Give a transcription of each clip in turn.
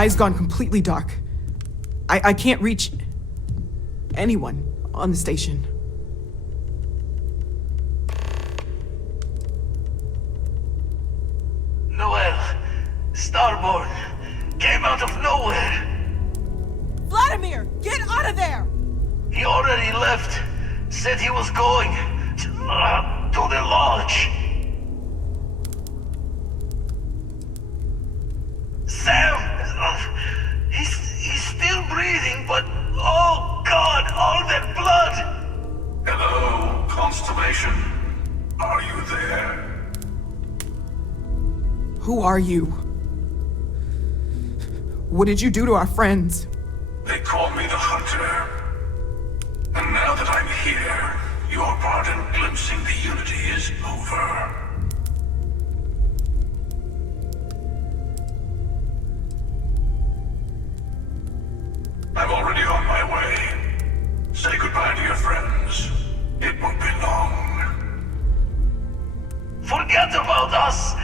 eye's gone completely dark. I can't reach anyone on the station. Noel, Starborn, came out of nowhere. Vladimir, get out of there! He already left. Said he was going to the lodge. Sam, he's still breathing, but oh God, all that blood! Hello, Constellation. Are you there? Who are you? What did you do to our friends? They call me the Hunter. And now that I'm here, your part in glimpsing the Unity is over. I'm already on my way. Say goodbye to your friends. It won't be long. Forget about us!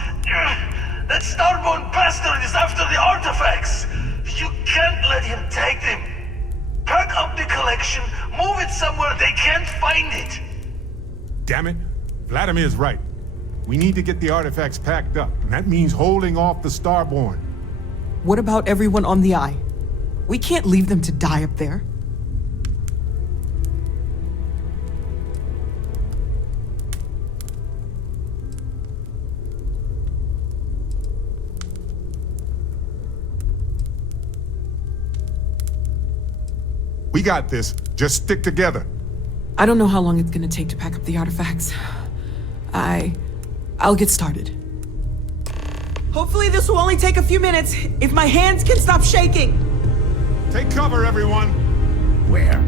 That Starborn bastard is after the artifacts! You can't let him take them! Pack up the collection, move it somewhere they can't find it! Damn it. Vladimir's right. We need to get the artifacts packed up, and that means holding off the Starborn. What about everyone on the Eye? We can't leave them to die up there. We got this. Just stick together. I don't know how long it's gonna take to pack up the artifacts. I'll get started. Hopefully this will only take a few minutes, if my hands can stop shaking. Take cover, everyone. Where?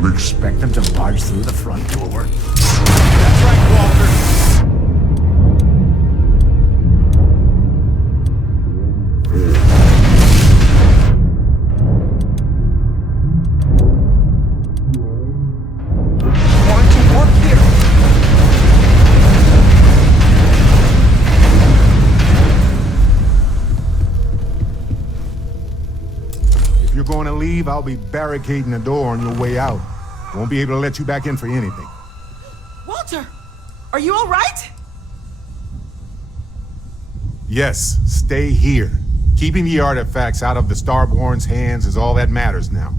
We'll expect them to barge through the front door. That's right, Walter. If you're going to leave, I'll be barricading the door on your way out. Won't be able to let you back in for anything. Walter, are you all right? Yes, stay here. Keeping the artifacts out of the Starborn's hands is all that matters now.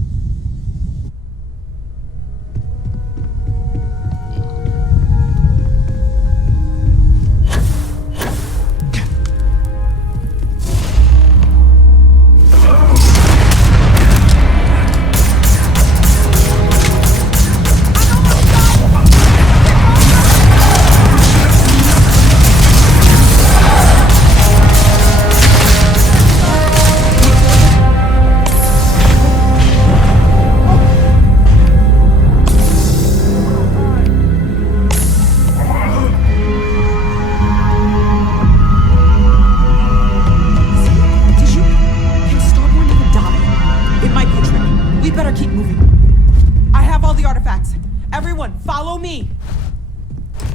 Follow me!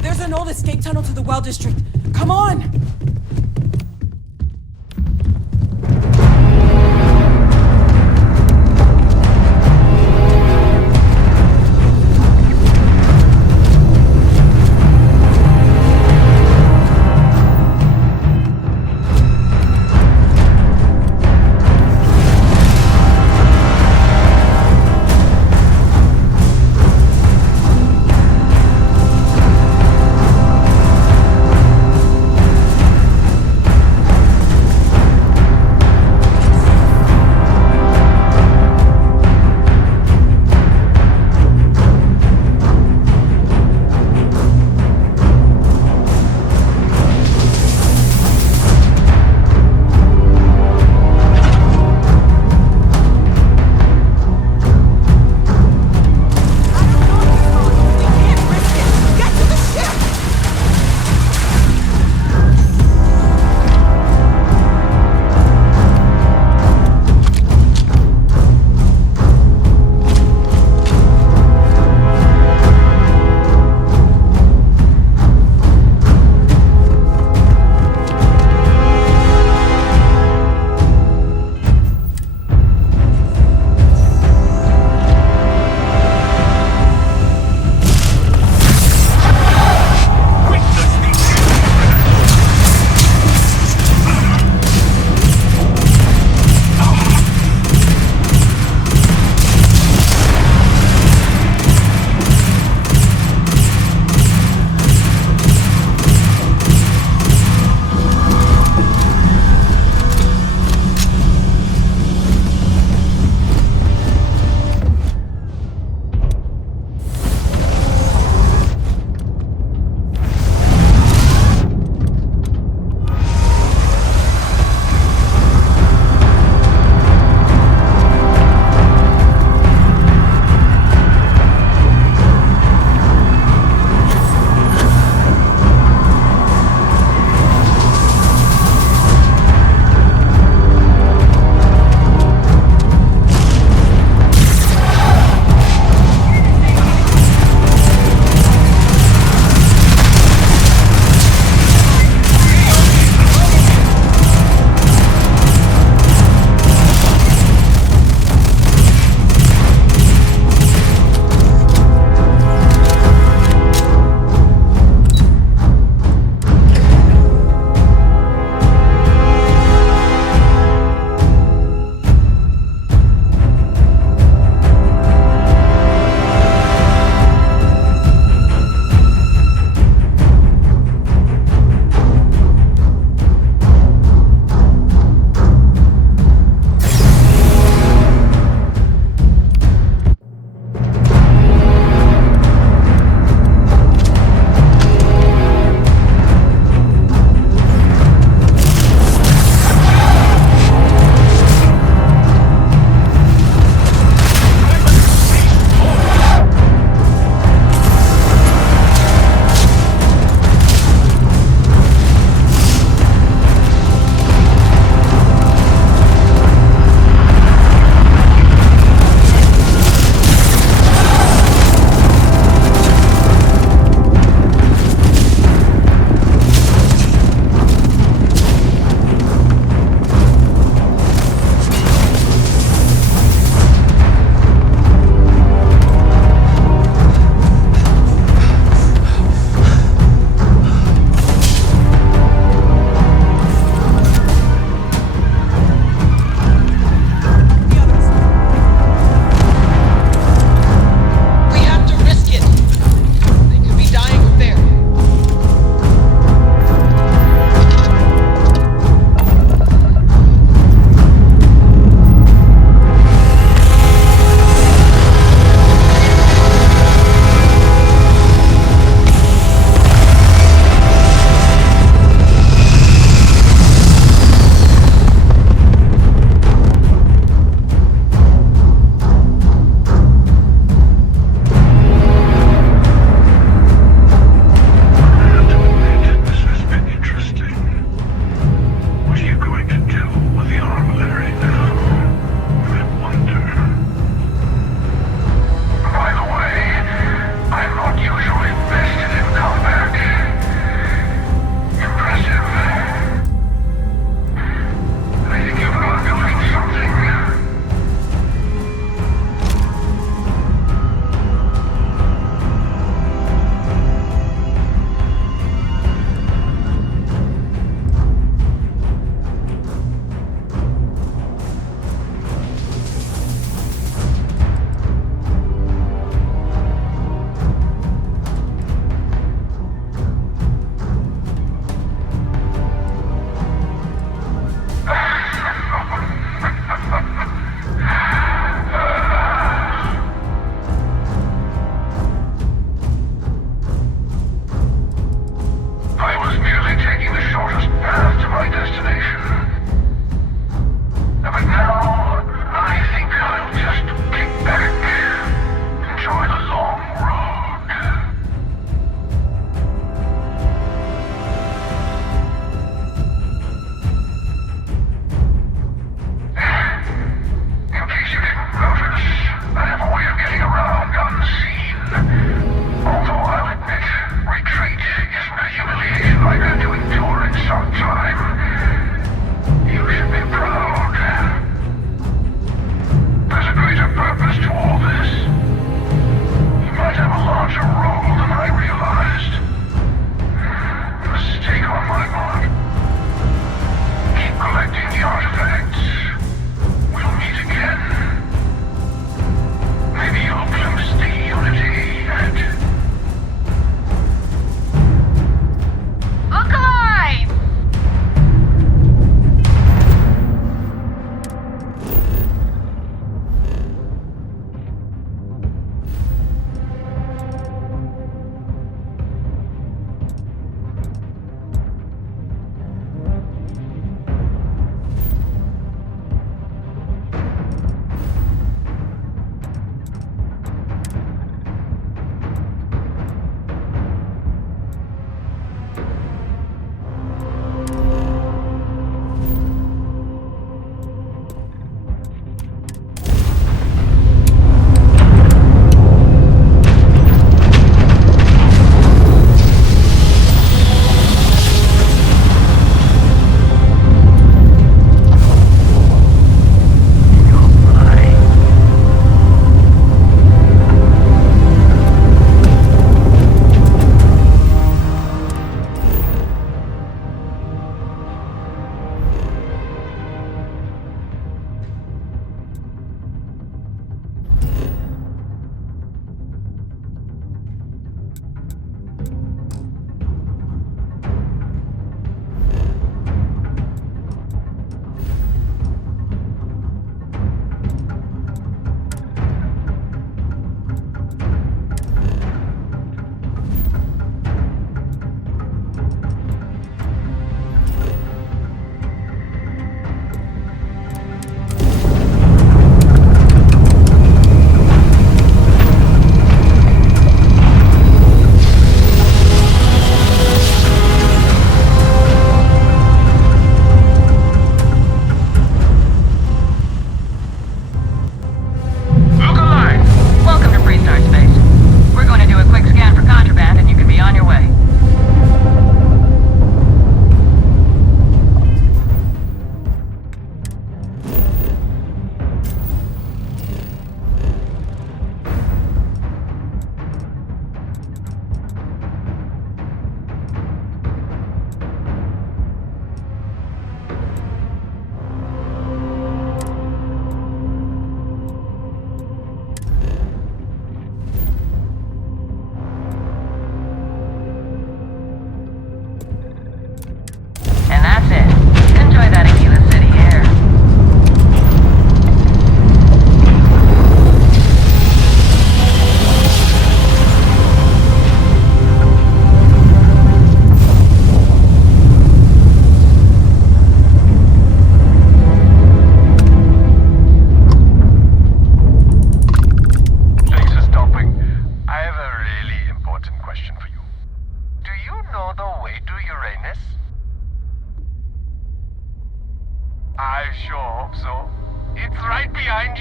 There's an old escape tunnel to the well district. Come on!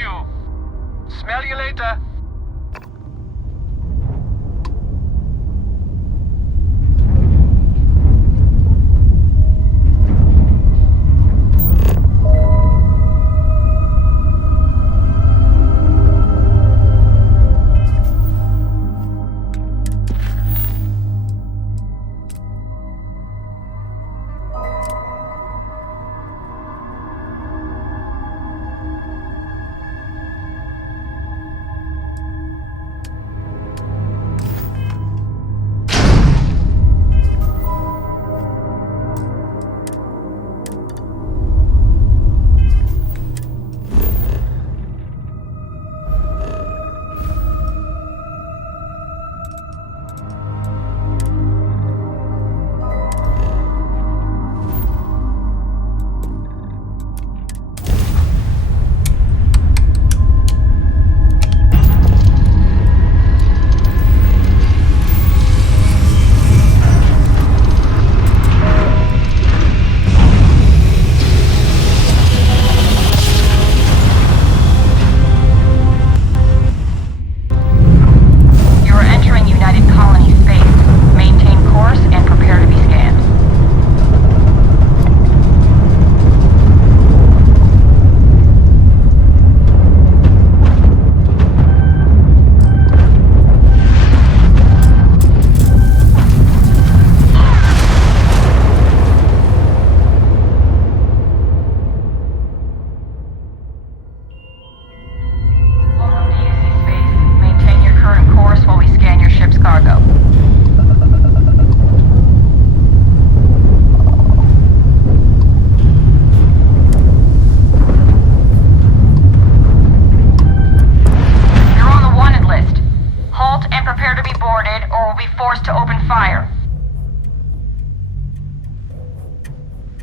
you. Smell you later.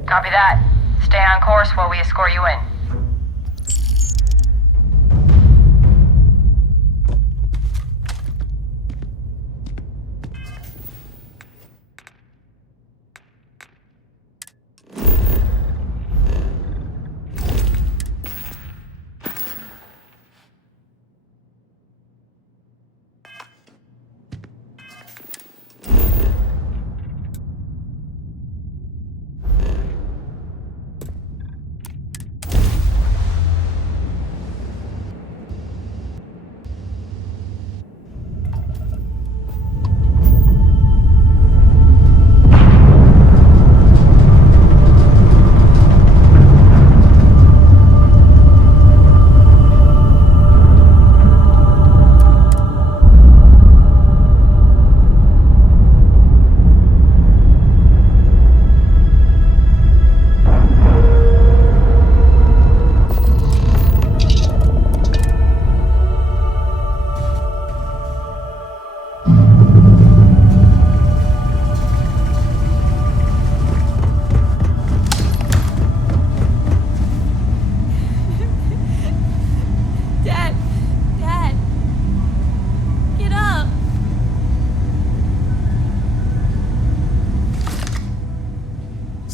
Copy that. Stay on course while we escort you in.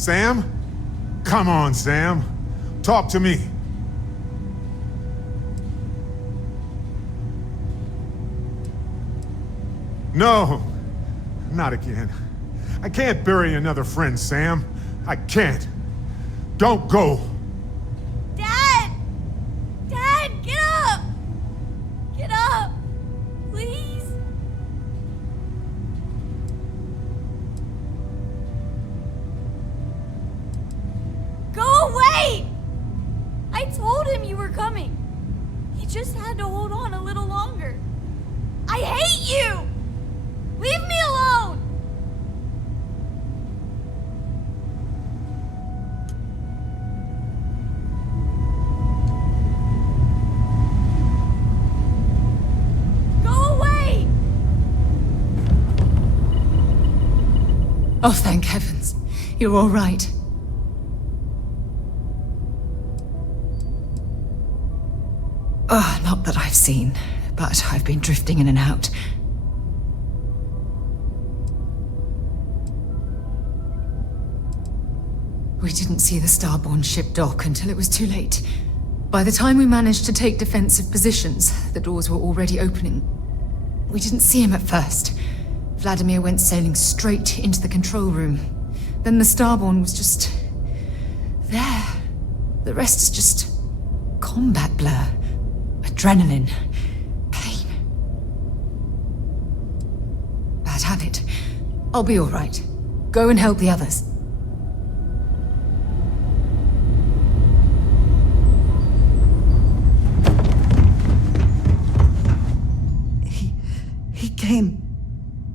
Sam? Come on, Sam. Talk to me. No, not again. I can't bury another friend, Sam. I can't. Don't go. Dad! Dad, get up! Get up! Please? Go away! I told him you were coming. He just had to hold on a little longer. I hate you! Leave me alone! Go away! Oh, thank heavens. You're all right. Oh, not that I've seen, but I've been drifting in and out. We didn't see the Starborn ship dock until it was too late. By the time we managed to take defensive positions, the doors were already opening. We didn't see him at first. Vladimir went sailing straight into the control room. Then the Starborn was just... there. The rest is just... combat blur. Adrenaline. Pain. Bad habit. I'll be all right. Go and help the others. He came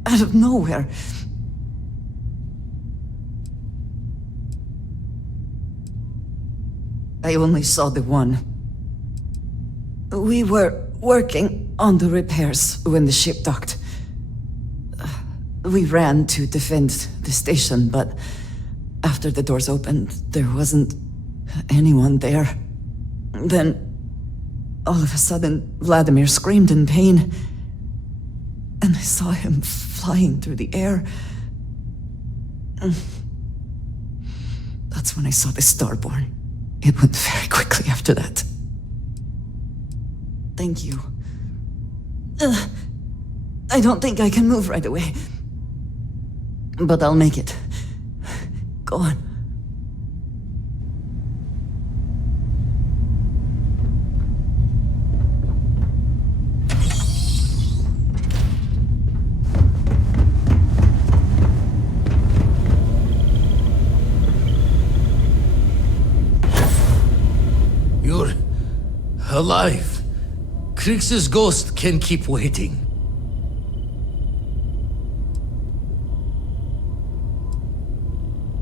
out of nowhere. I only saw the one. We were working on the repairs when the ship docked. We ran to defend the station, but after the doors opened, there wasn't anyone there. Then, all of a sudden, Vladimir screamed in pain, and I saw him flying through the air. That's when I saw the Starborn. It went very quickly after that. Thank you. I don't think I can move right away. But I'll make it. Go on. You're alive. Krix's ghost can keep waiting.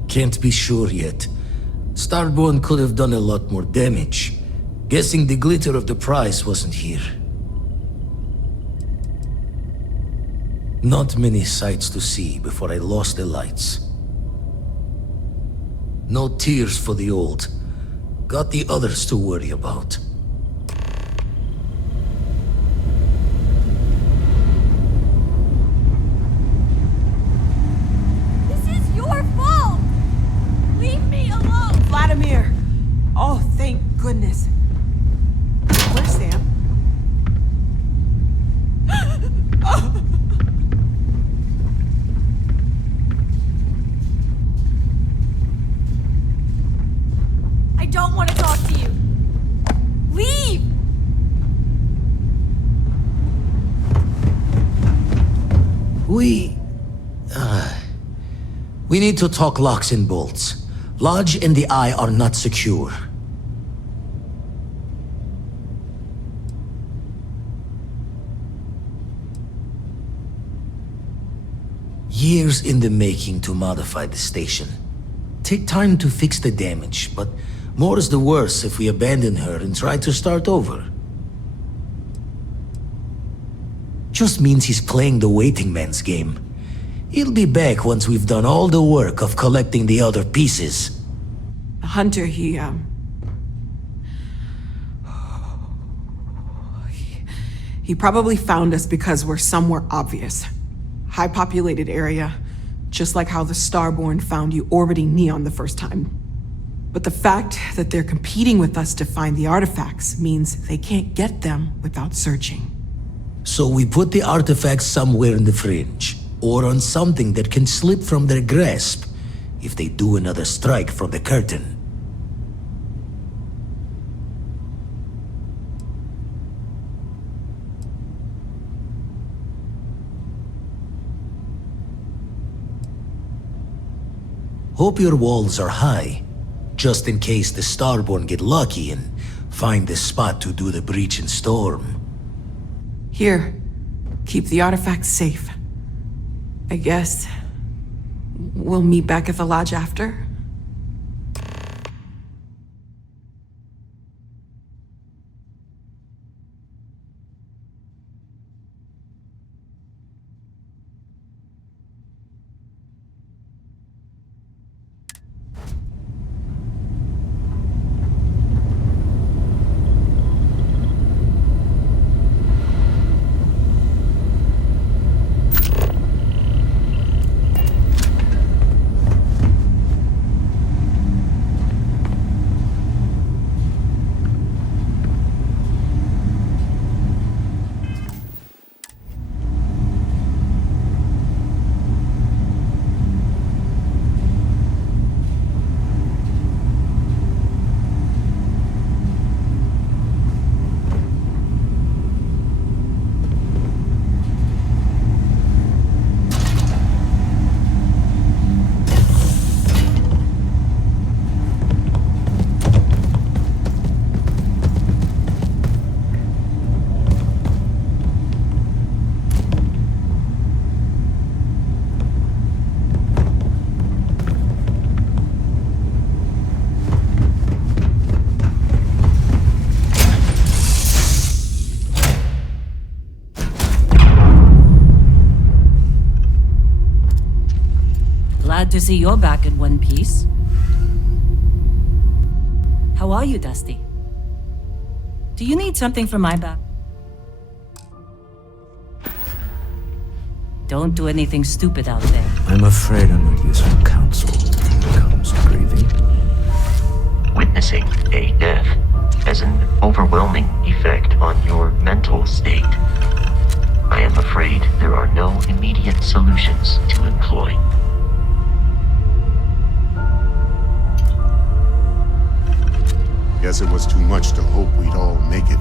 Can't be sure yet. Starborn could have done a lot more damage. Guessing the glitter of the prize wasn't here. Not many sights to see before I lost the lights. No tears for the old. Got the others to worry about. This is your fault! Leave me alone! Vladimir! Oh, thank goodness. Where's Sam? I don't want to talk to you. Leave! We need to talk locks and bolts. Lodge and the Eye are not secure. Years in the making to modify the station. Take time to fix the damage, but more is the worse if we abandon her and try to start over. Just means he's playing the waiting man's game. He'll be back once we've done all the work of collecting the other pieces. Hunter, he probably found us because we're somewhere obvious. High-populated area, just like how the Starborn found you orbiting Neon the first time. But the fact that they're competing with us to find the artifacts means they can't get them without searching. So we put the artifacts somewhere in the fringe, or on something that can slip from their grasp if they do another strike from the curtain. Hope your walls are high, just in case the Starborn get lucky and find the spot to do the breach and storm. Here, keep the artifacts safe. I guess we'll meet back at the lodge after. to see you're back in one piece. How are you, Dusty? Do you need something from my back? Don't do anything stupid out there. I'm afraid I'm not useful counsel when it comes to grieving. Witnessing a death has an overwhelming effect on your mental state. I am afraid there are no immediate solutions to employ. Guess it was too much to hope we'd all make it.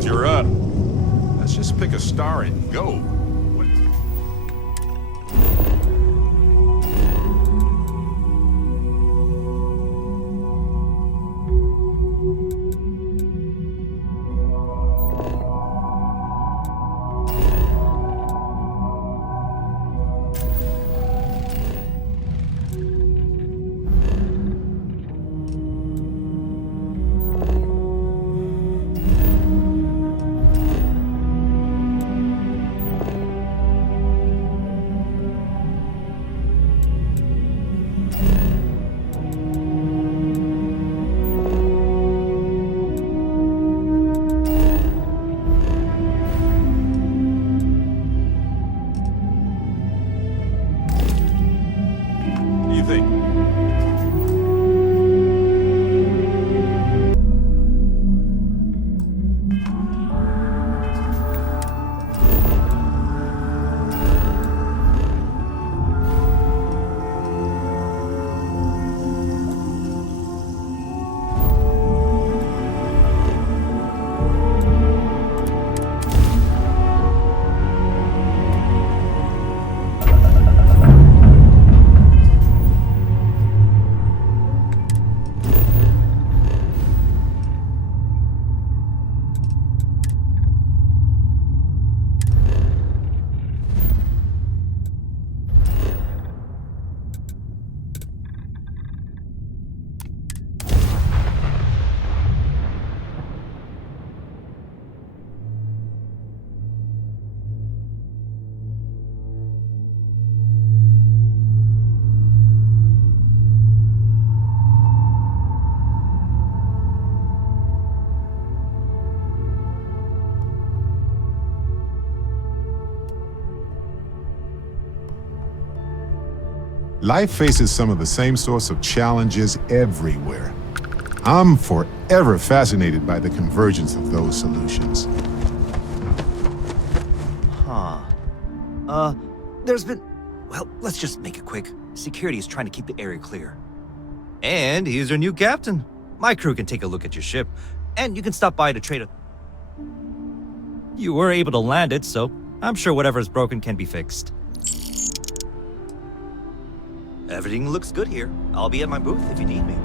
that you're up. Let's just pick a star and go. Life faces some of the same sorts of challenges everywhere. I'm forever fascinated by the convergence of those solutions. There's been... Well, let's just make it quick. Security is trying to keep the area clear. And he's our new captain. My crew can take a look at your ship, and you can stop by to trade a... You were able to land it, so I'm sure whatever is broken can be fixed. Everything looks good here. I'll be at my booth if you need me.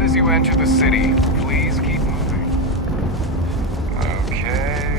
As you enter the city, please keep moving. Okay.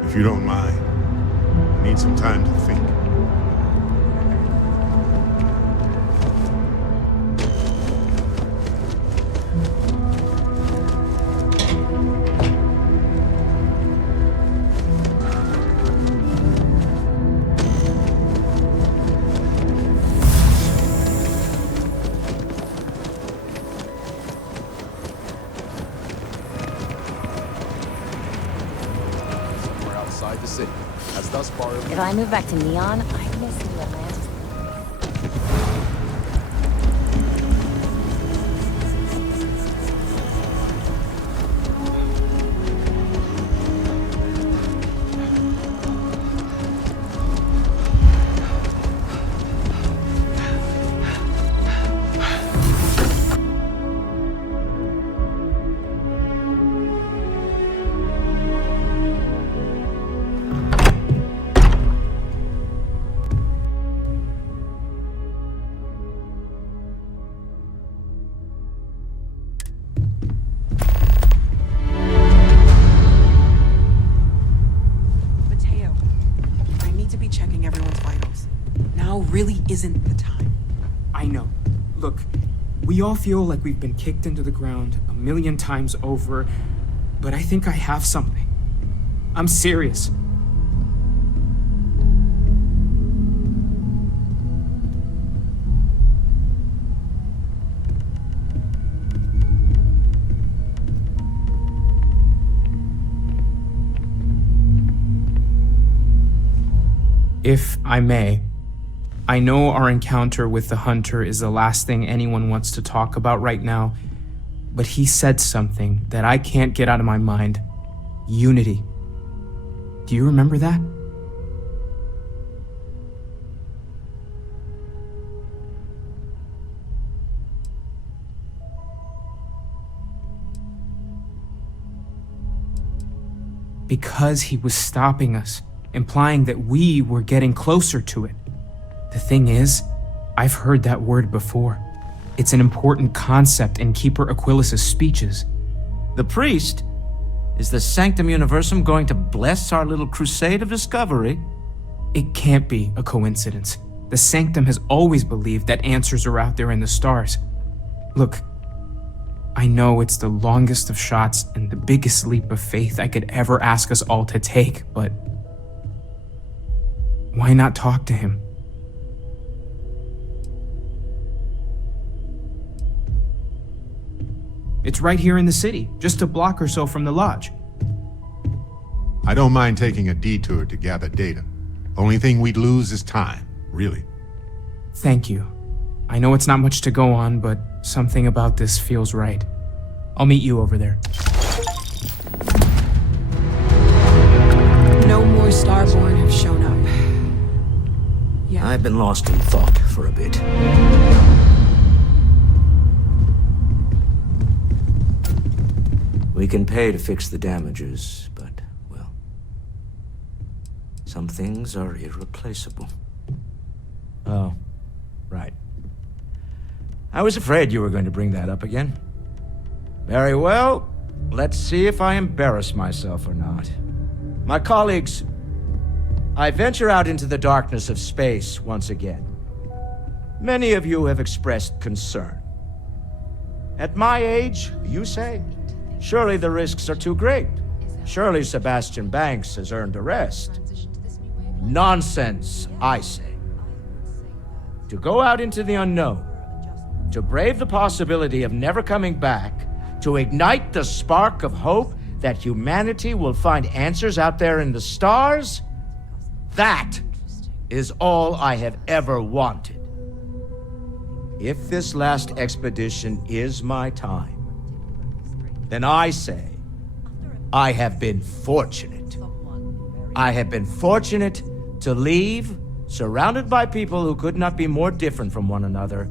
If you don't mind, I need some time to think. If I move back to Neon, I miss New Atlantis. really isn't the time. I know. Look, we all feel like we've been kicked into the ground 1,000,000 times over, but I think I have something. I'm serious. If I may, I know our encounter with the Hunter is the last thing anyone wants to talk about right now, but he said something that I can't get out of my mind. Unity. Do you remember that? Because he was stopping us, implying that we were getting closer to it. The thing is, I've heard that word before. It's an important concept in Keeper Aquilas's speeches. The priest? Is the Sanctum Universum going to bless our little crusade of discovery? It can't be a coincidence. The Sanctum has always believed that answers are out there in the stars. Look, I know it's the longest of shots and the biggest leap of faith I could ever ask us all to take, but why not talk to him? It's right here in the city, just a block or so from the lodge. I don't mind taking a detour to gather data. Only thing we'd lose is time, really. Thank you. I know it's not much to go on, but something about this feels right. I'll meet you over there. No more Starborn have shown up. Yeah. I've been lost in thought for a bit. We can pay to fix the damages, but, well, some things are irreplaceable. Oh, right. I was afraid you were going to bring that up again. Very well. Let's see if I embarrass myself or not. My colleagues, I venture out into the darkness of space once again. Many of you have expressed concern. At my age, you say, surely the risks are too great. Surely Sebastian Banks has earned a rest. Nonsense, I say. To go out into the unknown, to brave the possibility of never coming back, to ignite the spark of hope that humanity will find answers out there in the stars, that is all I have ever wanted. If this last expedition is my time, then I say, I have been fortunate. I have been fortunate to leave, surrounded by people who could not be more different from one another,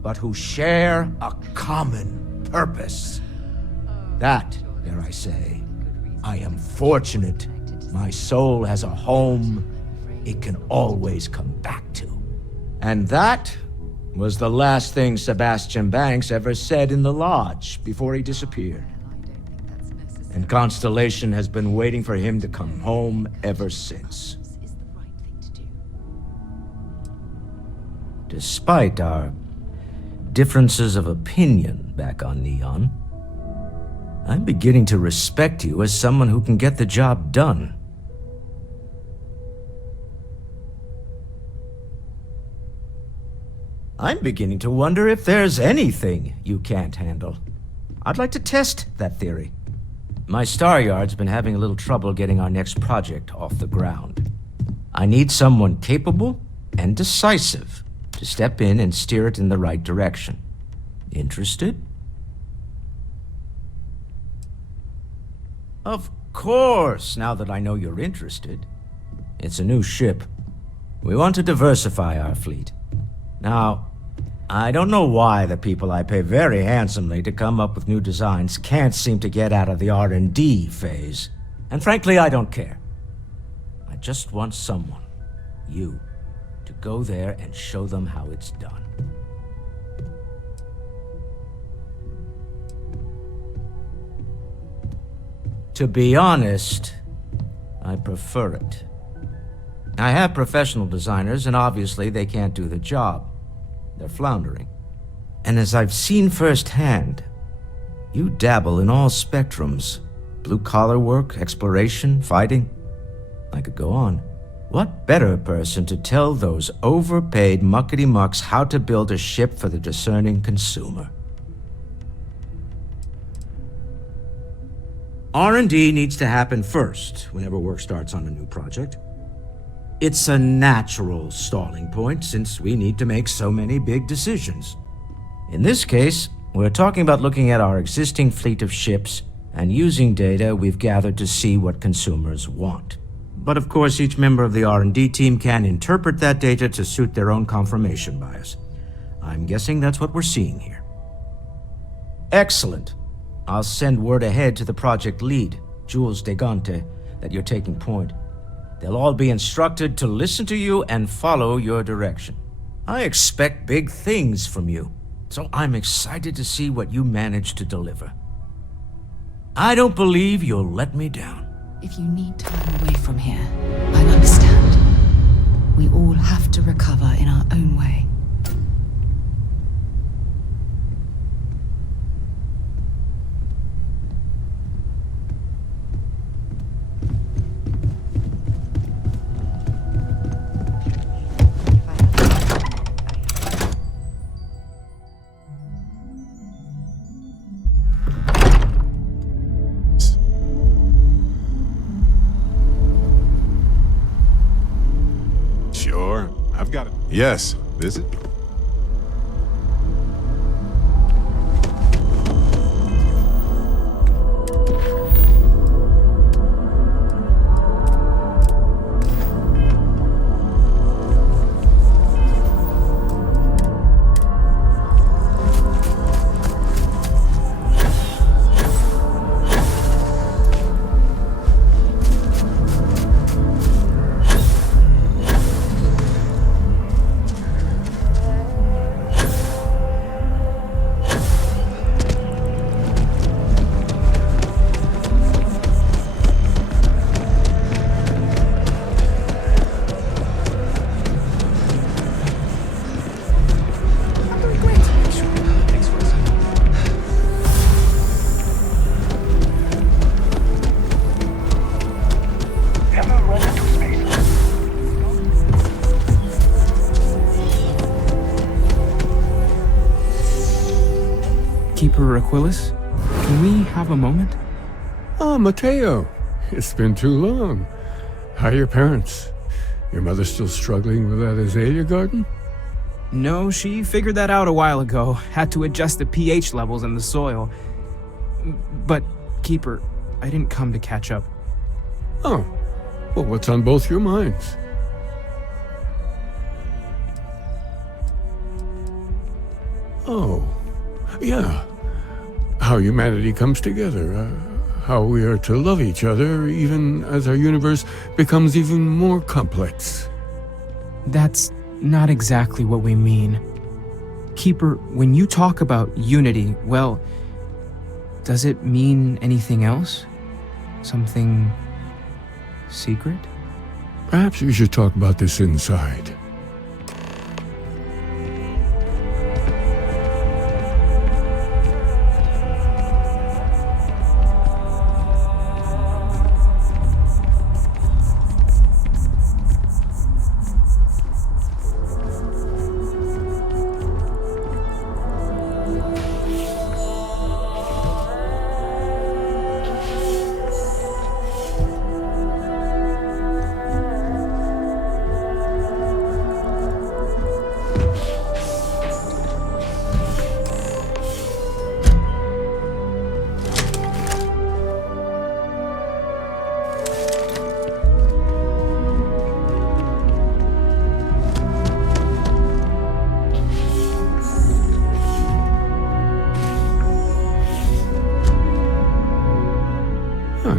but who share a common purpose. That, dare I say, I am fortunate. My soul has a home it can always come back to. And that was the last thing Sebastian Banks ever said in the lodge before he disappeared. And Constellation has been waiting for him to come home ever since. Despite our differences of opinion back on Neon, I'm beginning to respect you as someone who can get the job done. I'm beginning to wonder if there's anything you can't handle. I'd like to test that theory. My Star Yard's been having a little trouble getting our next project off the ground. I need someone capable and decisive to step in and steer it in the right direction. Interested? Of course, now that I know you're interested. It's a new ship. We want to diversify our fleet. Now, I don't know why the people I pay very handsomely to come up with new designs can't seem to get out of the R&D phase. And frankly, I don't care. I just want someone, you, to go there and show them how it's done. To be honest, I prefer it. I have professional designers, and obviously they can't do the job. They're floundering. And as I've seen firsthand, you dabble in all spectrums. Blue-collar work, exploration, fighting. I could go on. What better person to tell those overpaid muckety-mucks how to build a ship for the discerning consumer? R&D needs to happen first whenever work starts on a new project. It's a natural stalling point since we need to make so many big decisions. In this case, we're talking about looking at our existing fleet of ships and using data we've gathered to see what consumers want. But of course, each member of the R&D team can interpret that data to suit their own confirmation bias. I'm guessing that's what we're seeing here. Excellent. I'll send word ahead to the project lead, Jules Degante, that you're taking point. They'll all be instructed to listen to you and follow your direction. I expect big things from you, so I'm excited to see what you manage to deliver. I don't believe you'll let me down. If you need time away from here, I understand. We all have to recover in our own way. Sure, I've got it. Yes, visit. Keeper Aquilus, can we have a moment? Oh, Mateo. It's been too long. How are your parents? Your mother still struggling with that azalea garden? No, she figured that out a while ago. Had to adjust the pH levels in the soil. But, Keeper, I didn't come to catch up. Oh, well, what's on both your minds? Oh, yeah. How humanity comes together. How we are to love each other even as our universe becomes even more complex. That's not exactly what we mean. Keeper, when you talk about unity, well, does it mean anything else? Something secret? Perhaps we should talk about this inside.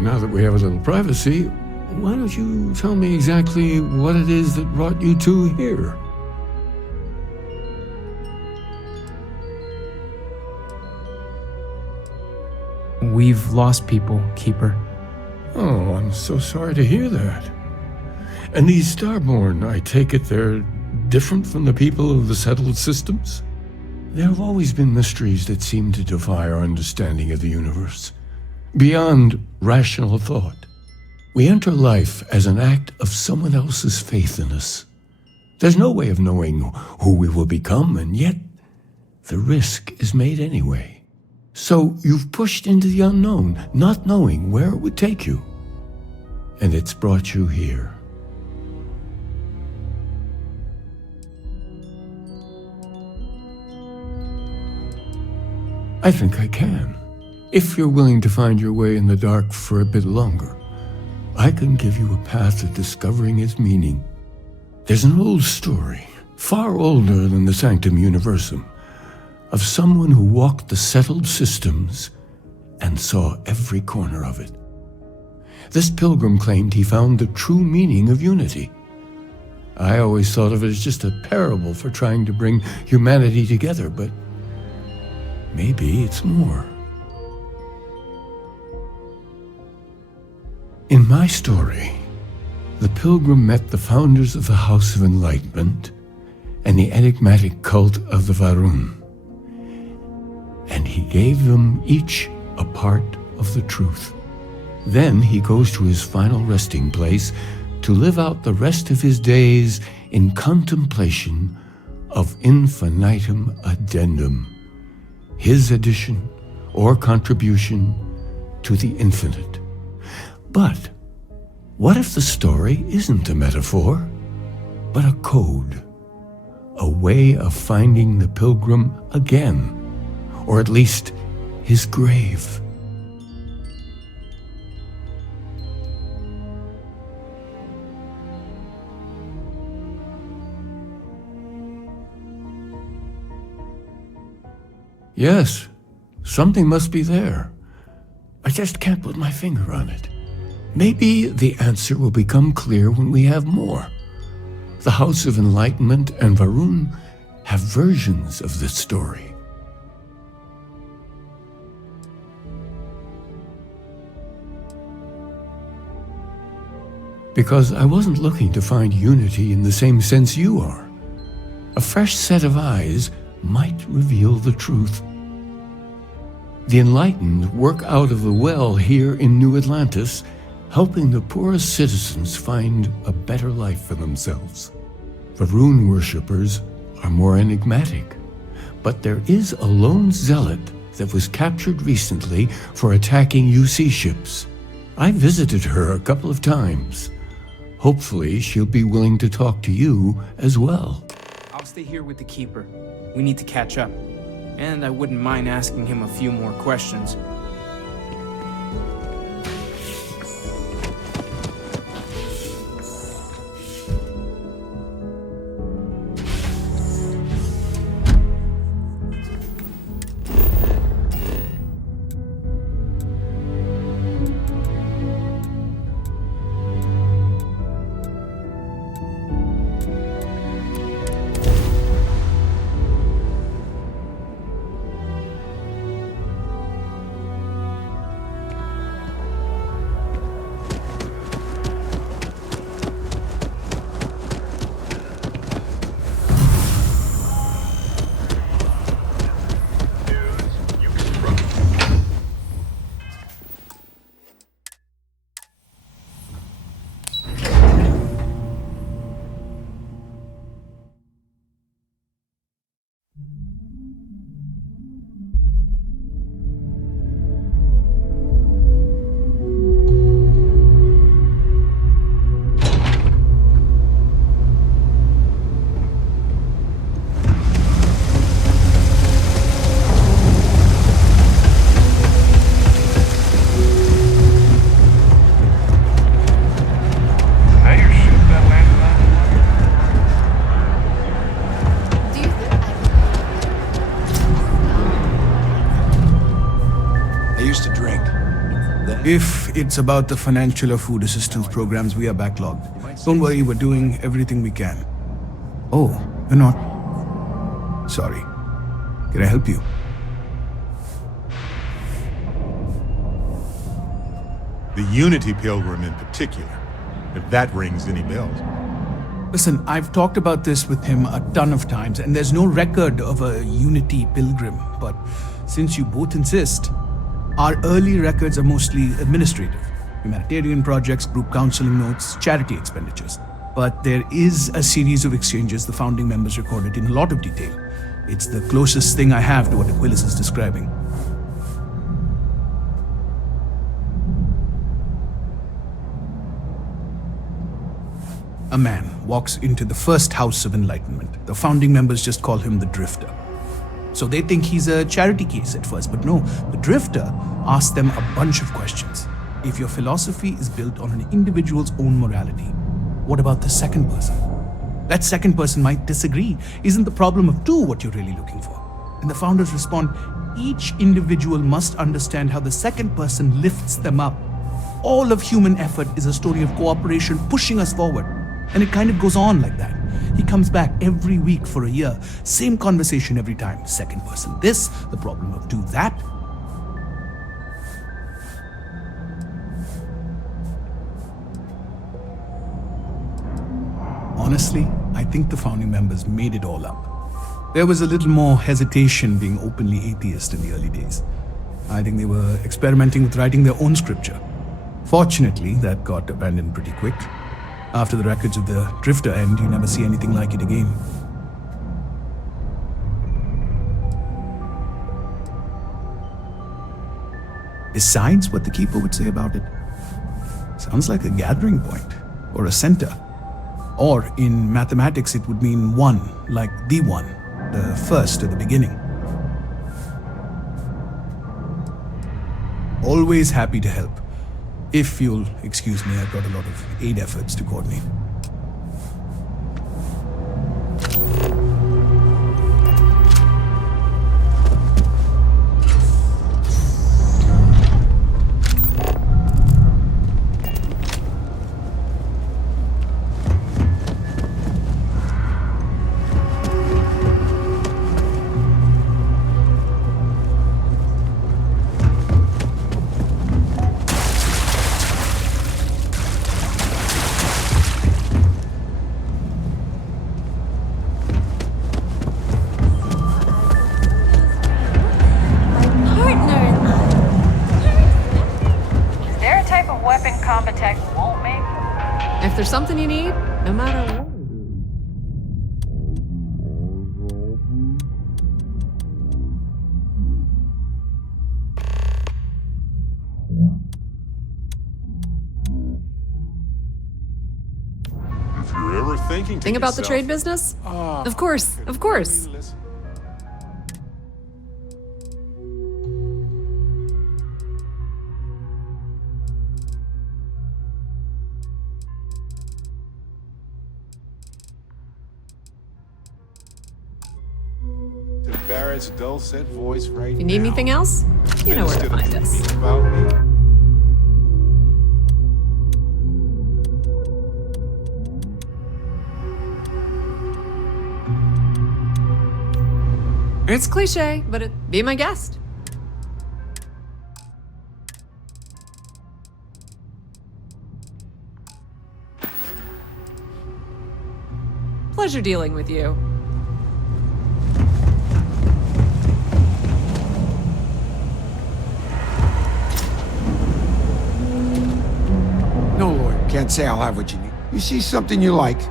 Now that we have a little privacy, why don't you tell me exactly what it is that brought you two here? We've lost people, Keeper. Oh, I'm so sorry to hear that. And these Starborn, I take it they're different from the people of the settled systems? There have always been mysteries that seem to defy our understanding of the universe, beyond rational thought. We enter life as an act of someone else's faith in us. There's no way of knowing who we will become, and yet the risk is made anyway. So you've pushed into the unknown, not knowing where it would take you. And it's brought you here. I think I can. If you're willing to find your way in the dark for a bit longer, I can give you a path to discovering its meaning. There's an old story, far older than the Sanctum Universum, of someone who walked the settled systems and saw every corner of it. This pilgrim claimed he found the true meaning of unity. I always thought of it as just a parable for trying to bring humanity together, but maybe it's more. In my story, the pilgrim met the founders of the House of Enlightenment and the enigmatic cult of the Varun, and he gave them each a part of the truth. Then he goes to his final resting place to live out the rest of his days in contemplation of infinitum addendum, his addition or contribution to the infinite. But what if the story isn't a metaphor, but a code, a way of finding the pilgrim again, or at least his grave? Yes, something must be there. I just can't put my finger on it. Maybe the answer will become clear when we have more. The House of Enlightenment and Varun have versions of this story. Because I wasn't looking to find unity in the same sense you are. A fresh set of eyes might reveal the truth. The enlightened work out of the well here in New Atlantis, helping the poorest citizens find a better life for themselves. Varun worshippers are more enigmatic, but there is a lone zealot that was captured recently for attacking UC ships. I visited her a couple of times. Hopefully she'll be willing to talk to you as well. I'll stay here with the Keeper. We need to catch up. And I wouldn't mind asking him a few more questions. If it's about the financial or food assistance programs, we are backlogged. Don't worry, we're doing everything we can. Oh, you're not? Sorry. Can I help you? The Unity Pilgrim in particular. if that rings any bells. Listen, I've talked about this with him a ton of times, and there's no record of a Unity pilgrim. But since you both insist, our early records are mostly administrative. Humanitarian projects, group counseling notes, charity expenditures. But there is a series of exchanges the founding members recorded in a lot of detail. It's the closest thing I have to what Aquilus is describing. A man walks into the first house of enlightenment. The founding members just call him the Drifter. So they think he's a charity case at first, but no, the Drifter asks them a bunch of questions. If your philosophy is built on an individual's own morality, what about the second person? That second person might disagree. Isn't the problem of two what you're really looking for? And the founders respond, each individual must understand how the second person lifts them up. All of human effort is a story of cooperation pushing us forward. And it kind of goes on like that. He comes back every week for a year. Same conversation every time. Second person this, the problem of two that. Honestly, I think the founding members made it all up. There was a little more hesitation being openly atheist in the early days. I think they were experimenting with writing their own scripture. Fortunately, that got abandoned pretty quick. After the records of the Drifter end, you never see anything like it again. Besides what the Keeper would say about it, sounds like a gathering point, or a center. Or in mathematics it would mean one, like the one, the first or the beginning. Always happy to help. If you'll excuse me, I've got a lot of aid efforts to coordinate. If there's something you need, no matter what. If you're ever thinking to Think about the yourself, trade business? Of course, of course. Barrett's dulcet voice right If you need anything else, you know where to find us. About me. It's cliche, but be my guest. Pleasure dealing with you. No, Lord, can't say I'll have what you need. You see something you like.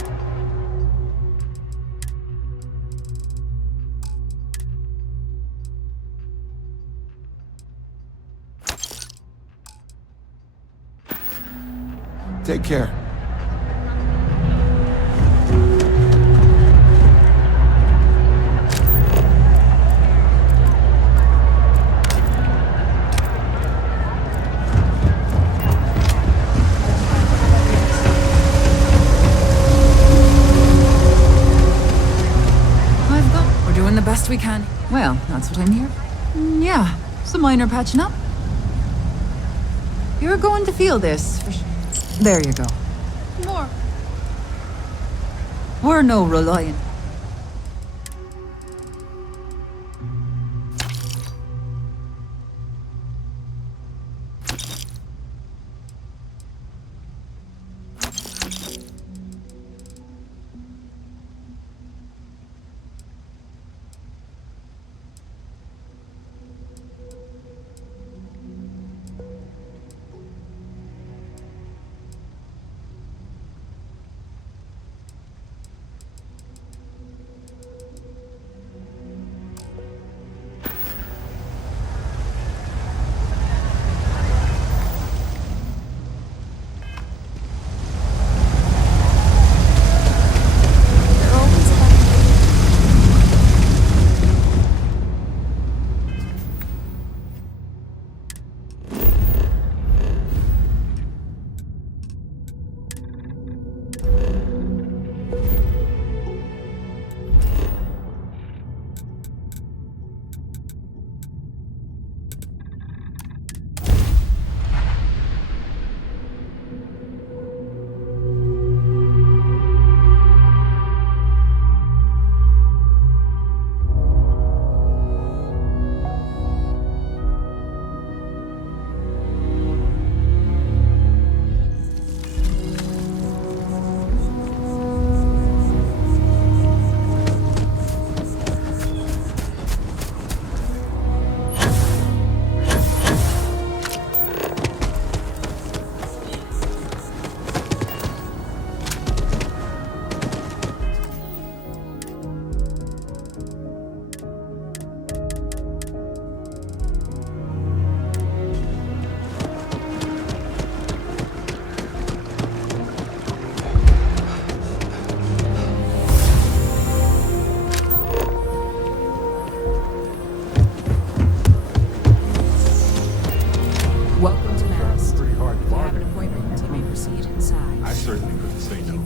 Take care. We're doing the best we can. Well, that's what I'm here. Yeah, some minor patching up. You're going to feel this. There you go. More. We're no reliant.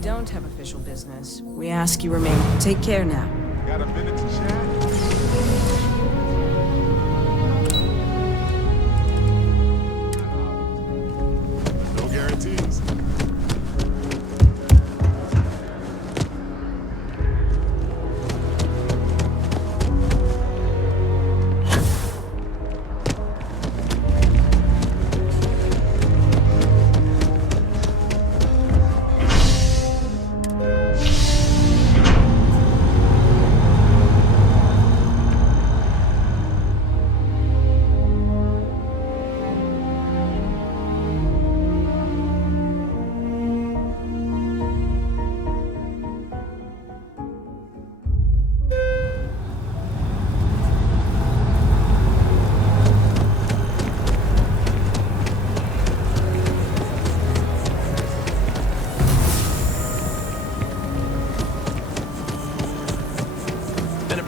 don't have official business, we ask you remain. Take care now. Got a minute to chat? No guarantees.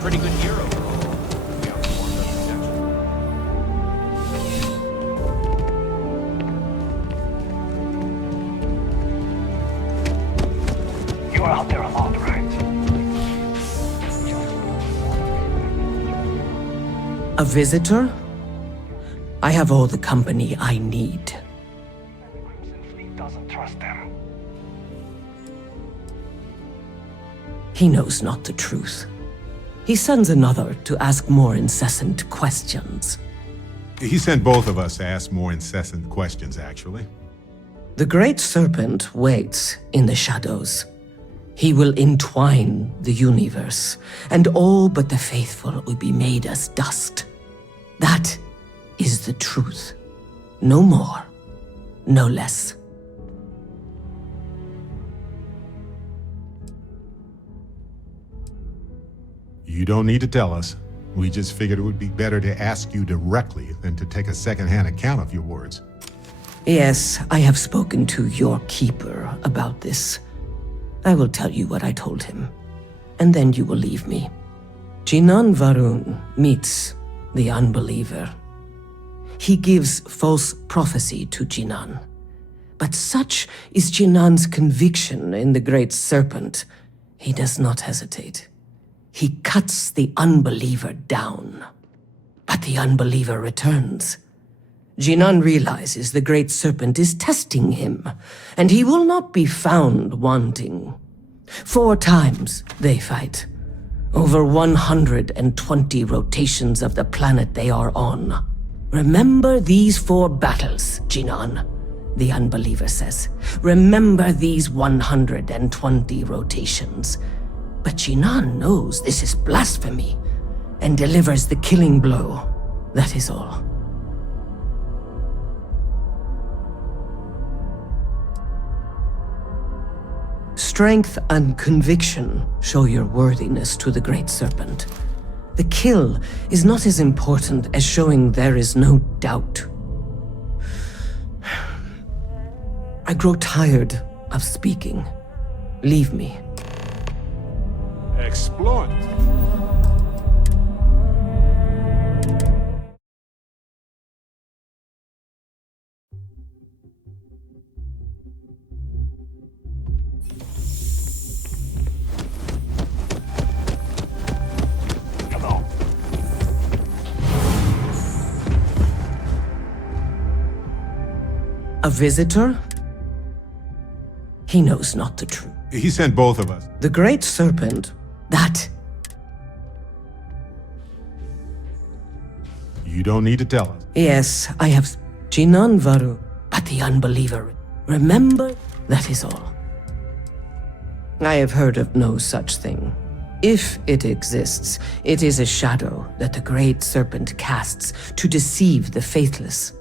Pretty good year overall. You are out there a lot, right? A visitor? I have all the company I need. Doesn't trust them. He knows not the truth. He sends another to ask more incessant questions. He sent both of us to ask more incessant questions, actually. The Great Serpent waits in the shadows. He will entwine the universe, and all but the faithful will be made as dust. That is the truth. No more, no less. You don't need to tell us. We just figured it would be better to ask you directly than to take a second-hand account of your words. Yes, I have spoken to your keeper about this. I will tell you what I told him, and then you will leave me. Jinan Varun meets the unbeliever. He gives false prophecy to Jinan. But such is Jinan's conviction in the Great Serpent, he does not hesitate. He cuts the unbeliever down. But the unbeliever returns. Jinan realizes the Great Serpent is testing him, and he will not be found wanting. 4 times they fight. Over 120 rotations of the planet they are on. Remember these 4 battles, Jinan, the unbeliever says. Remember these 120 rotations. But Jinan knows this is blasphemy and delivers the killing blow. That is all. Strength and conviction show your worthiness to the Great Serpent. The kill is not as important as showing there is no doubt. I grow tired of speaking. Leave me. Explore. Hello. A visitor? He knows not the truth. He sent both of us. The Great Serpent, that. You don't need to tell us. Yes, I have Jinan Varu, but the unbeliever. Remember, that is all. I have heard of no such thing. If it exists, it is a shadow that the Great Serpent casts to deceive the faithless.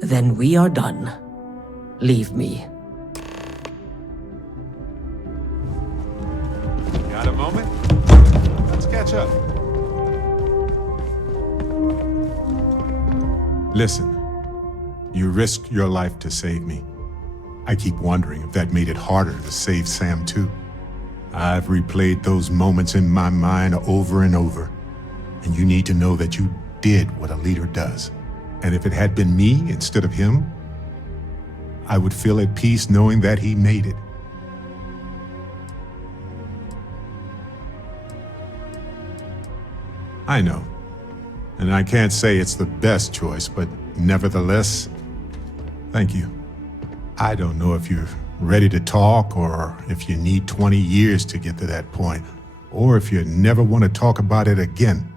Then we are done. Leave me. Got a moment? Let's catch up. Listen, you risked your life to save me. I keep wondering if that made it harder to save Sam too. I've replayed those moments in my mind over and over, and you need to know that you did what a leader does. And if it had been me instead of him, I would feel at peace knowing that he made it. I know, and I can't say it's the best choice, but nevertheless, thank you. I don't know if you're ready to talk, or if you need 20 years to get to that point, or if you never want to talk about it again.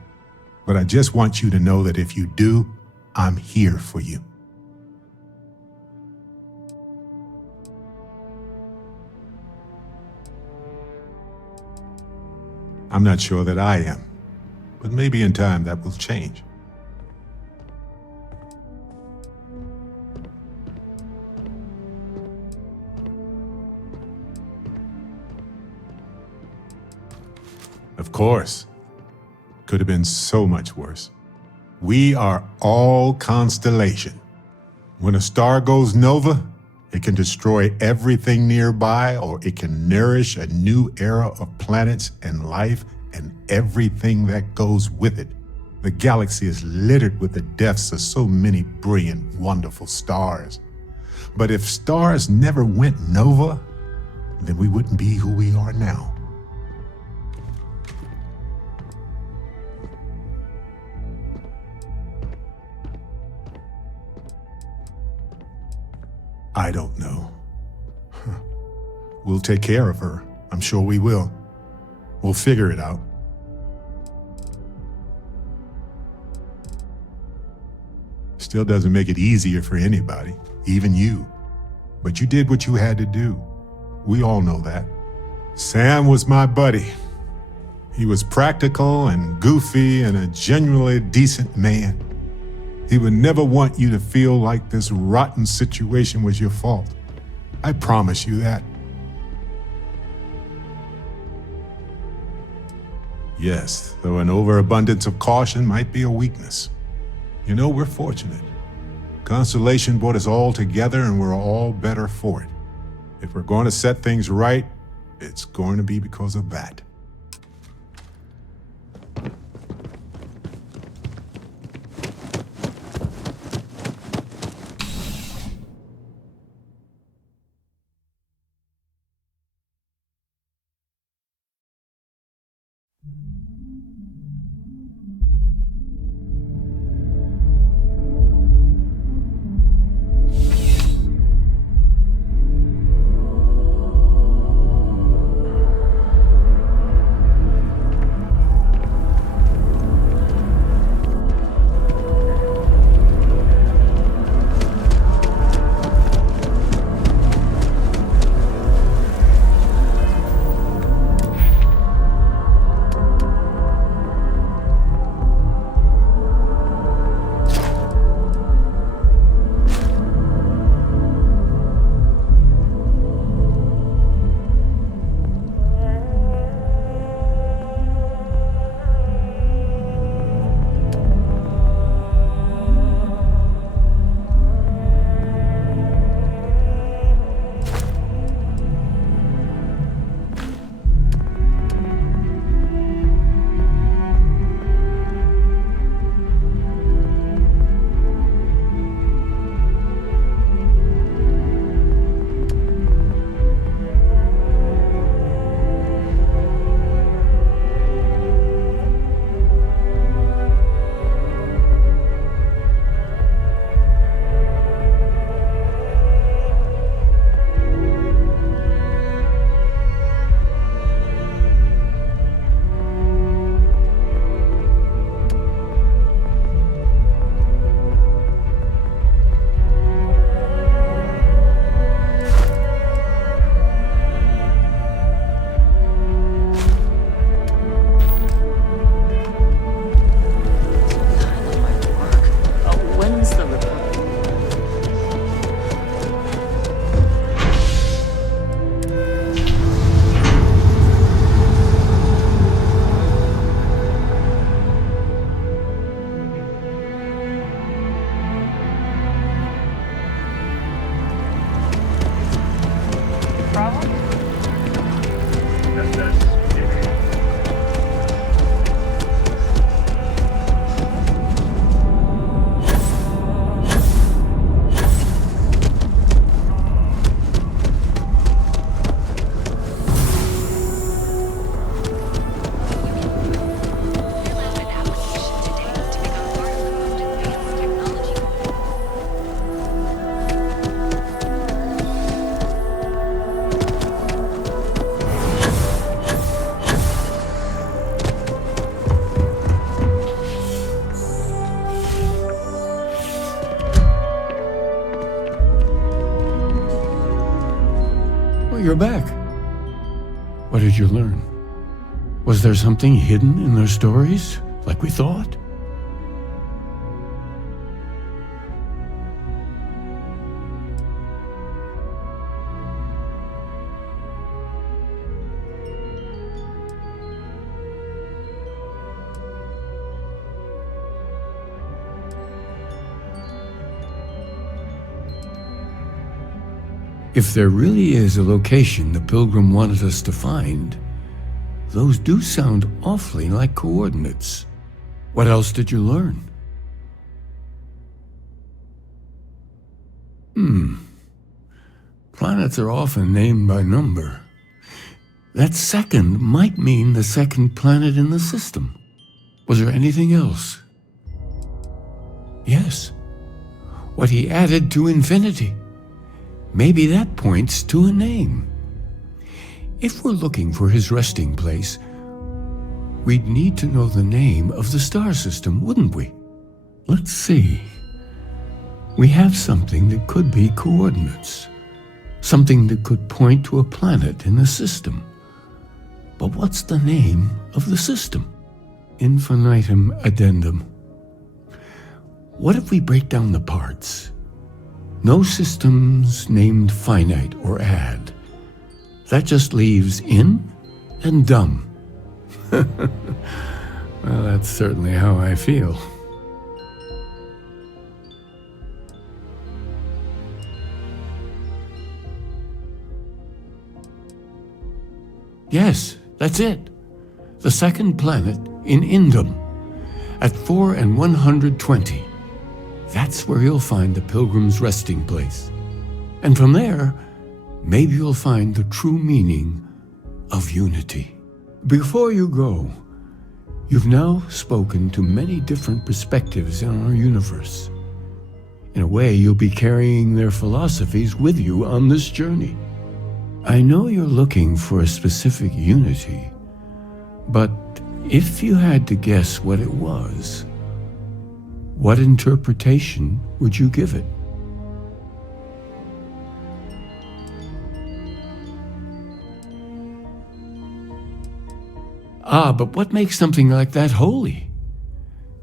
But I just want you to know that if you do, I'm here for you. I'm not sure that I am, but maybe in time that will change. Of course. Could have been so much worse. We are all constellation. When a star goes nova, it can destroy everything nearby, or it can nourish a new era of planets and life and everything that goes with it. The galaxy is littered with the deaths of so many brilliant, wonderful stars. But if stars never went nova, then we wouldn't be who we are now. I don't know. We'll take care of her. I'm sure we will. We'll figure it out. Still doesn't make it easier for anybody, even you. But you did what you had to do. We all know that. Sam was my buddy. He was practical and goofy and a genuinely decent man. He would never want you to feel like this rotten situation was your fault. I promise you that. Yes, though an overabundance of caution might be a weakness. You know, we're fortunate. Constellation brought us all together and we're all better for it. If we're going to set things right, it's going to be because of that. you're back. What did you learn? Was there something hidden in their stories, like we thought? If there really is a location the Pilgrim wanted us to find, those do sound awfully like coordinates. What else did you learn? Planets are often named by number. That second might mean the second planet in the system. Was there anything else? Yes. What he added to infinity. Maybe that points to a name. If we're looking for his resting place, we'd need to know the name of the star system, wouldn't we? Let's see. We have something that could be coordinates. Something that could point to a planet in the system. But what's the name of the system? Infinitum addendum. What if we break down the parts? No systems named finite or add. That just leaves in and dumb. Well, that's certainly how I feel. Yes, that's it. The second planet in Indum, at 4 and 120. That's where you'll find the Pilgrim's resting place. And from there, maybe you'll find the true meaning of unity. Before you go, you've now spoken to many different perspectives in our universe. In a way, you'll be carrying their philosophies with you on this journey. I know you're looking for a specific unity, but if you had to guess what it was, what interpretation would you give it? But what makes something like that holy?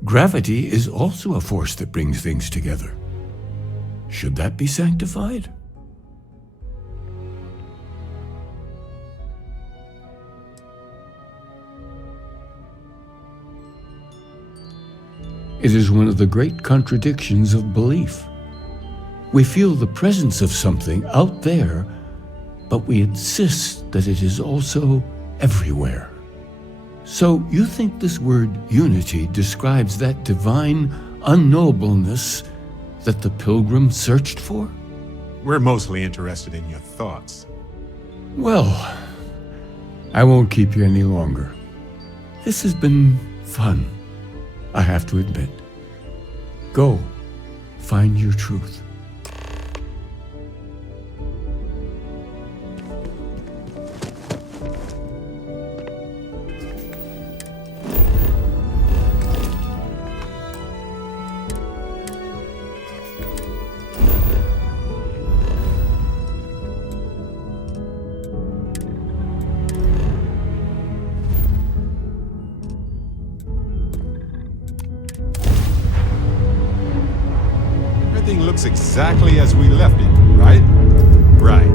Gravity is also a force that brings things together. Should that be sanctified? It is one of the great contradictions of belief. We feel the presence of something out there, but we insist that it is also everywhere. So you think this word unity describes that divine unknowableness that the Pilgrim searched for? We're mostly interested in your thoughts. Well, I won't keep you any longer. This has been fun, I have to admit. Go, find your truth. Everything looks exactly as we left it, right? Right.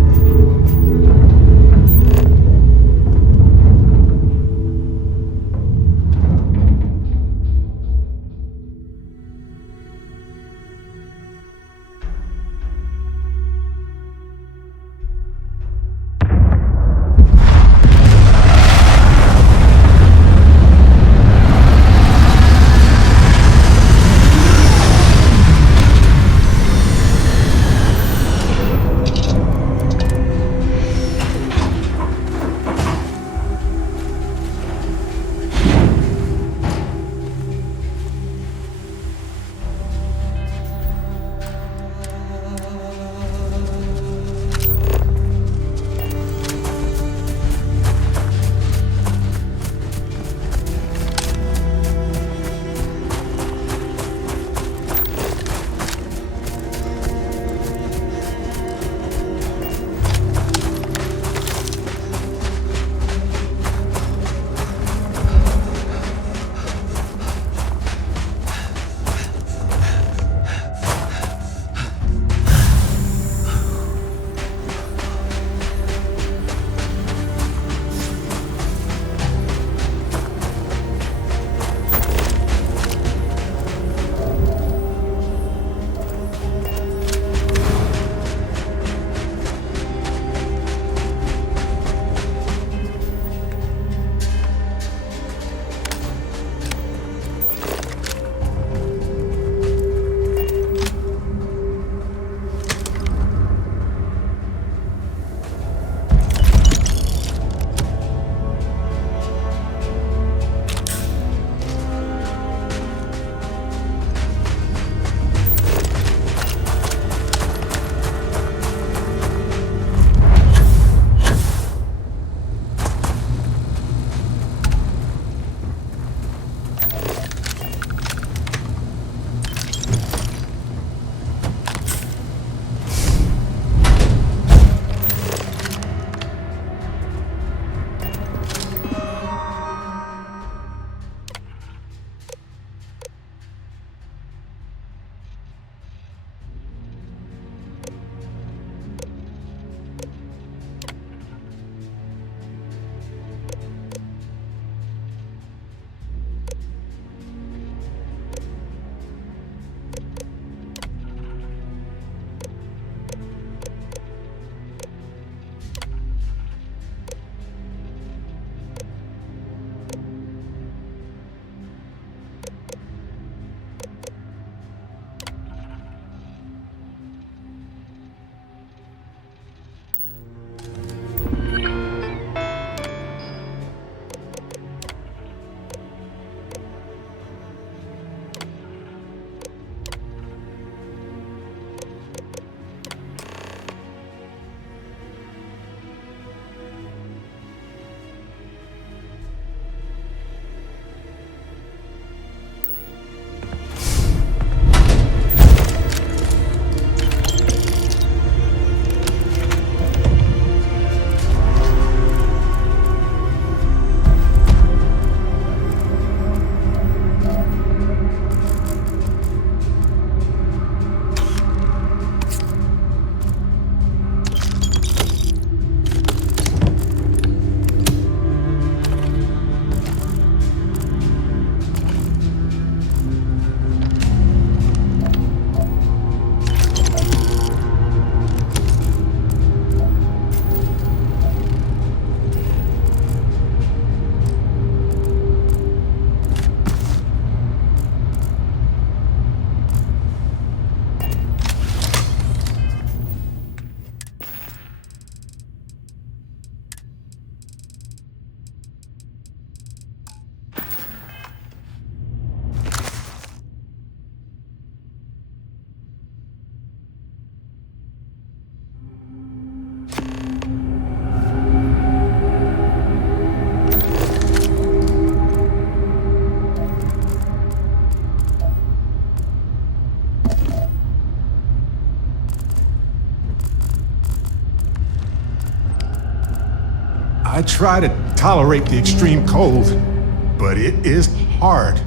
I try to tolerate the extreme cold, but it is hard.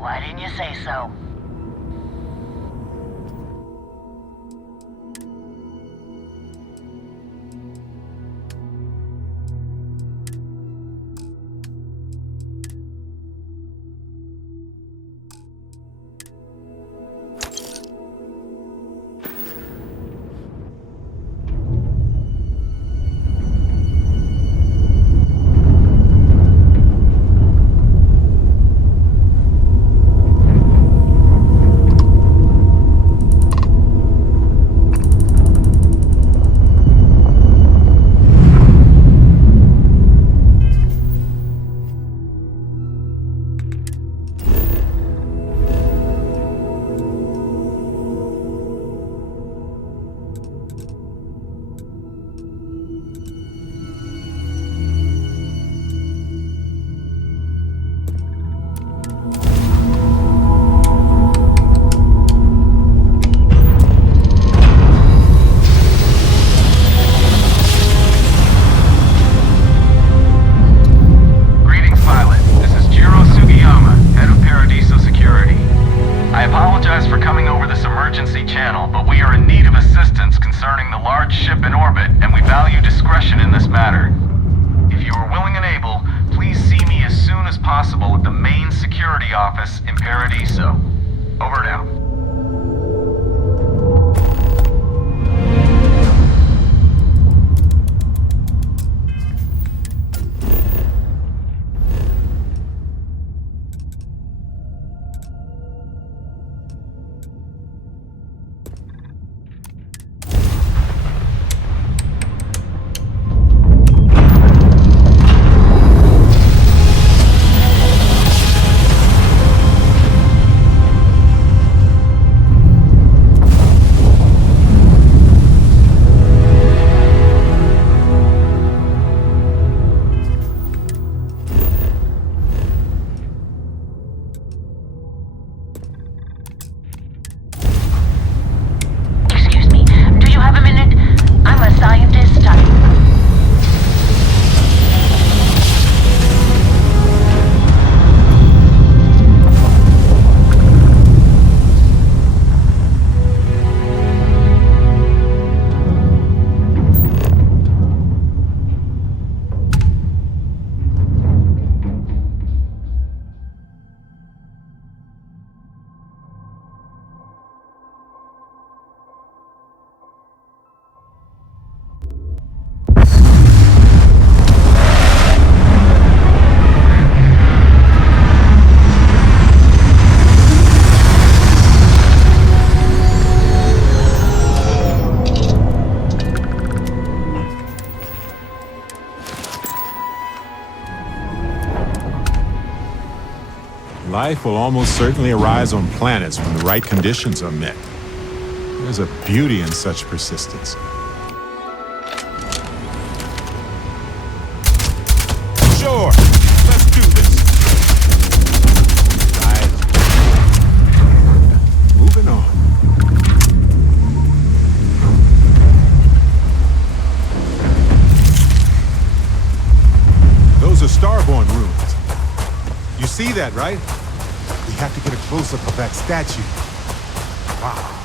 Why didn't you say so? Life will almost certainly arise on planets when the right conditions are met. There's a beauty in such persistence. Sure, let's do this. Right. Moving on. Those are Starborn ruins. You see that, right? We have to get a close-up of that statue. Wow.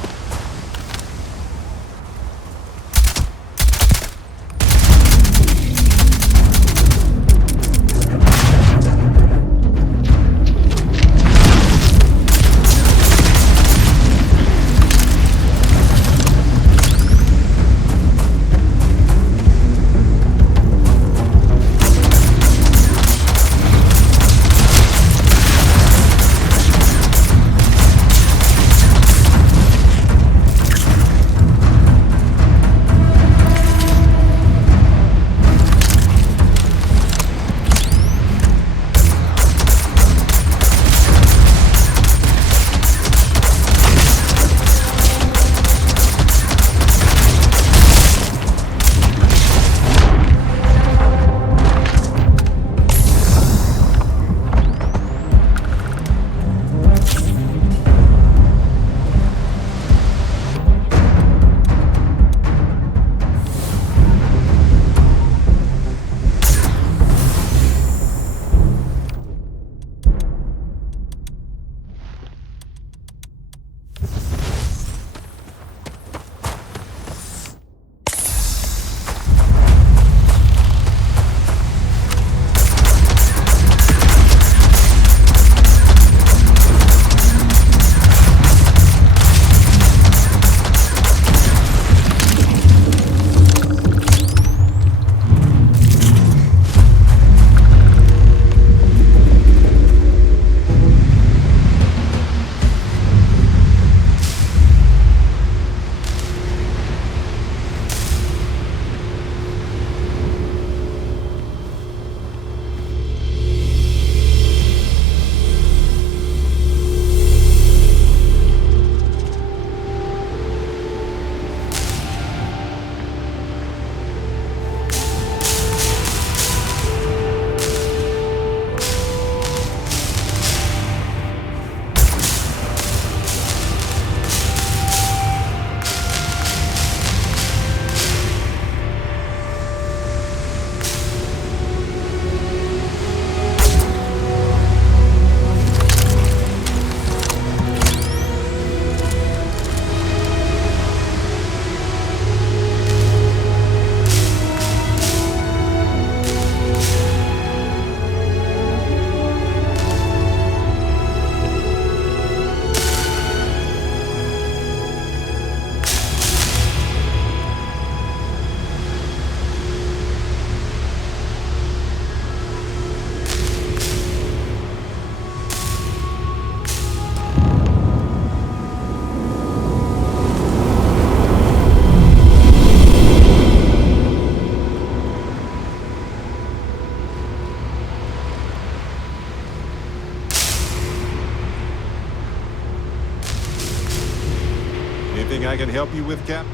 Anything I can help you with, Cap?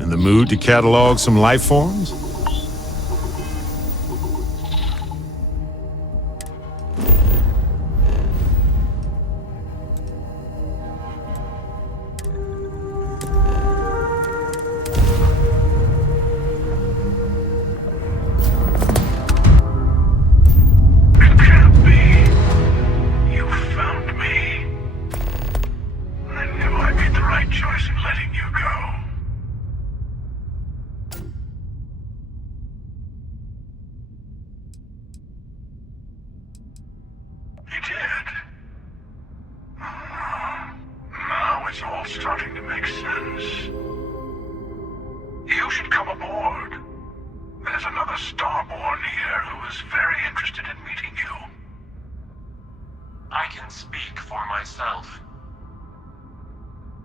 In the mood to catalog some life forms? It's all starting to make sense. You should come aboard. There's another Starborn here who is very interested in meeting you. I can speak for myself.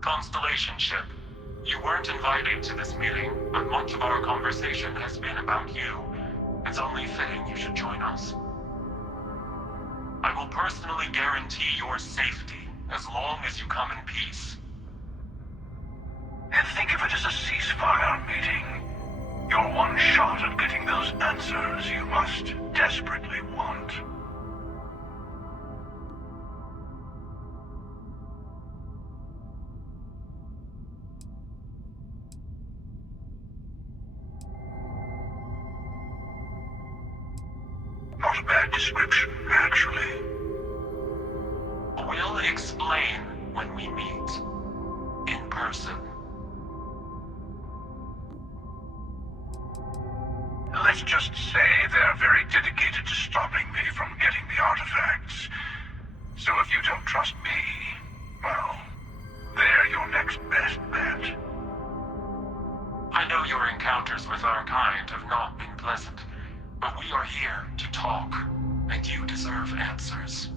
Constellation ship, you weren't invited to this meeting, but much of our conversation has been about you. It's only fitting you should join us. I will personally guarantee your safety as long as you come in peace. And think of it as a ceasefire meeting. Your one shot at getting those answers you must desperately want. Not a bad description, actually. We'll explain when we meet. In person. Let's just say they're very dedicated to stopping me from getting the artifacts. So if you don't trust me, well, they're your next best bet. I know your encounters with our kind have not been pleasant, but we are here to talk, and you deserve answers.